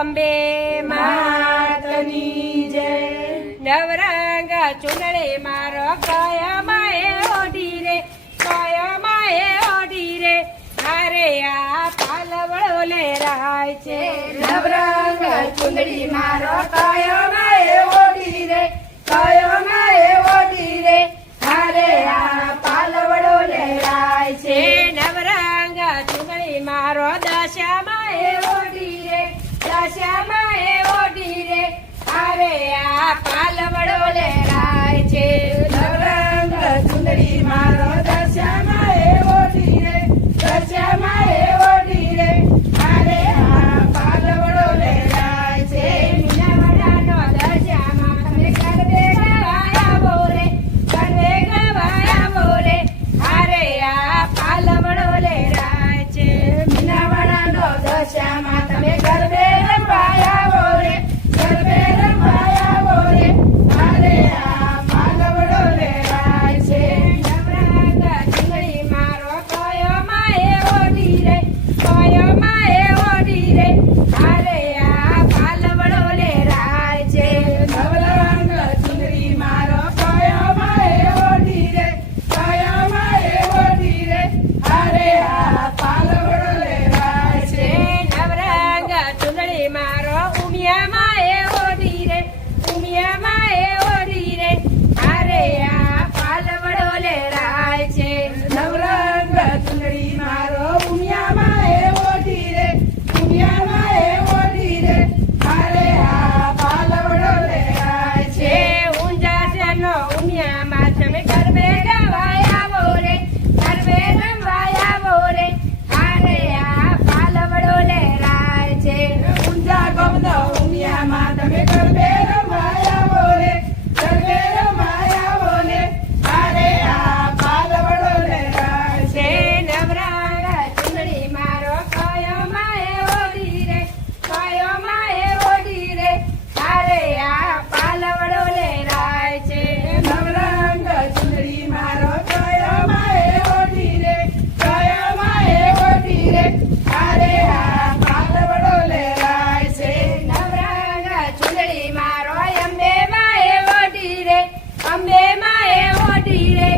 અંબે માતની જય. નવરંગ ચુંદડી મારો કયામાં એ ઓઢી રે, કયામાં એ ઓઢી રે. અરે આ પાલવડો લેરાય છે. નવરંગ ચુંદડી મારો કયોમાં એ ઓઢી રે, કયોમાં એ ઓઢી રે. હારે આ પાલવડો લેરાય છે. નવરંગ ચુંદડી મારો દશામાં એ ઓઢી રે, દશામાં એ ઓઢી રે. અરે આ પાલવડો લેરાય છે. નવરંગ ચુંદડી મારો દશામાં એ ઓઢી રે, દશામાં એ ઓઢી રે. હારે આ પાલવડો લેરાય છે. મીનાવાડાનો દશામાં તમે ગરબે ગાવા આવો રે, ગરબે ગાવા આવો રે. અરે આ પાલવડો લેરાય છે. મીનાવાડાનો દશામાં તમે ગરબે રમવા આવો રે, ગરબે રમવા આવો રે. હારે આ પાલવડો લેરાય છે. નવરંગ ચુંદડી મારો કયોમાં એ ઓઢી રે, કયોમાં એ ઓઢી રે. અરે આ પાલવડો લેરાય છે. નવરંગ ચુંદડી મારો કયોમાં એ ઓઢી રે, કયોમાં એ ઓઢી રે. હારે આ પાલવડો લેરાય છે. નવરંગ ચુંદડી મારો ઉમિયામાં એ ઓઢી રે, ઉમિયામાં એ ઓઢી રે. અરે આ પાલવડો લેરાય છે. નવરંગ ચુંદડી મારો ઉમિયામાં એ ઓઢી રે, ઉમિયામાં એ ઓઢી રે. હારે આ પાલવડો લેરાય છે. ઊંઝા શહેરનો ઉમિયામાં તમે ગરબે ગાવા આવો રે, ગરબે રમવા આવો રે. અરે આ પાલવડો લેરાય છે. ઊંઝા ગામનો ઉમિયામાં તમે ગરબે રમવા આવો રે, ગરબે રમવા આવો ને. હારે આ પાલવડો લેરાય છે. નવરંગ ચુંદડી મારો કયોમાં એ ઓઢી રે, કયોમાં એ ઓઢી રે. અરે આ પાલવડો લેરાય છે. નવરંગ ચુંદડી મારો કયોમાં એ ઓઢી રે, કયોમાં એ ઓઢી રે. હારે આ પાલવડો લેરાય છે. નવરંગ ચુંદડી મારો અંબેમાં એ ઓઢી રે, અંબેમાં એ ઓઢી રે.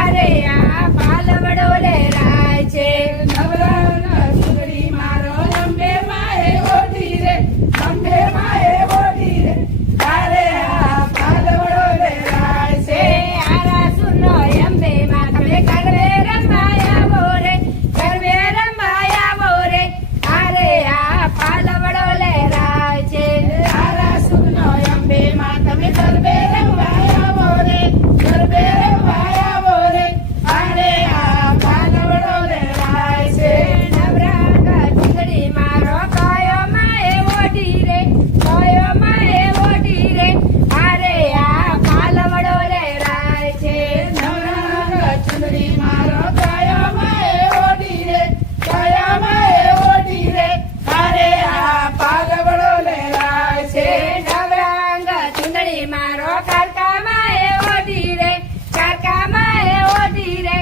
અરે આ પાલવડો લેરાય છે. નવરંગ ચુંદડી મારો અંબેમાં એ ઓઢી રે, અંબેમાં એ ઓઢી રે. હારે આ પાલવડો લેરાય છે. આરાસુરનો અંબેમાં તમે ગરબે રમવા આવો રે, ગરબે રમવા આવો રે. અરે આ પાલવડો લેરાય છે. આરાસુરનો અંબેમાં તમે ગરબે રમવા આવો રે, ગરબે રમવા આવો રે. હારે આ પાલવડો લેરાય છે. નવરંગ ચુંદડી મારો કયોમાં એ ઓઢી રે, કયોમાં એ ઓઢી રે. અરે આ પાલવડો લેરાય છે. નવરંગ ચુંદડી મારો કયોમાં એ ઓઢી રે, કયોમાં એ ઓઢી રે. હારે આ પાલવડો લેરાય છે. નવરંગ ચુંદડી મારો કારકામાં એ ઓઢી રે, કારકામાં એ ઓઢી રે.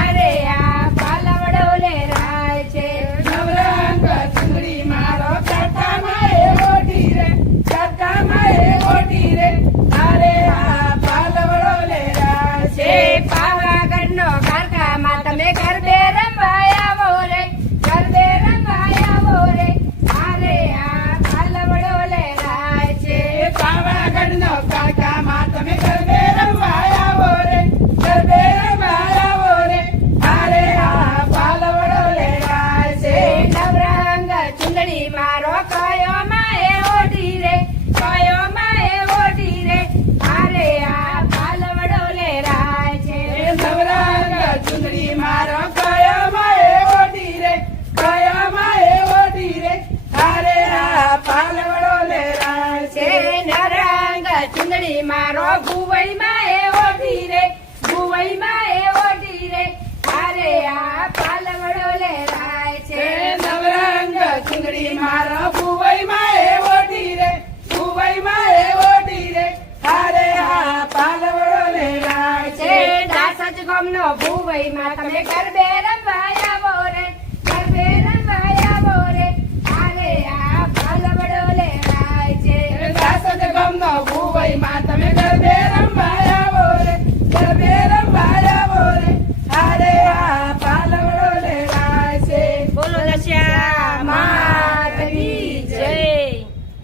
અરે આ પાલવડો લેરાય છે. નવરંગ ચુંદડી મારો કાકામાં એ ઓઢી રે, કાકામાં એ ઓઢી રે. હારે આ પાલવડો લેરાય છે. પાવાગઢનો કારકામાં તમે ગરબે રમવા આવો રે, ગરબે રમવા આવો રે. અરે આ પાલવડો લેરાય છે. પાવાગઢનો કાકામાં તમે ગરબે રમવા આવો રે, ગરબે રમવા આવો રે. હારે આ પાલવડો લેરાય છે. નવરંગ ચુંદડી મારો કયોમાં એ ઓઢી રે, કયોમાં એ ઓઢી રે. અરે આ પાલવડો લેરાય છે. નવરંગ ચુંદડી મારો કયોમાં એ ઓઢી રે, કયોમાં એ ઓઢી રે. હારે આ પાલવડો લેરાય છે. નવરંગ ચુંદડી મારો ભુવઈમાં એ ઓઢી રે, ભુવઈમાં એ ઓઢી રે. અરે આ પાલવડો લેરાય છે. નવરંગ ચુંદડી મારો ભુવઈમાં એ ઓઢી રે, ભુવઈમાં એ ઓઢી રે. હારે આ પાલવડો લેરાય છે. દાસજ ગામનો ભુવઈમાં તમે ગરબે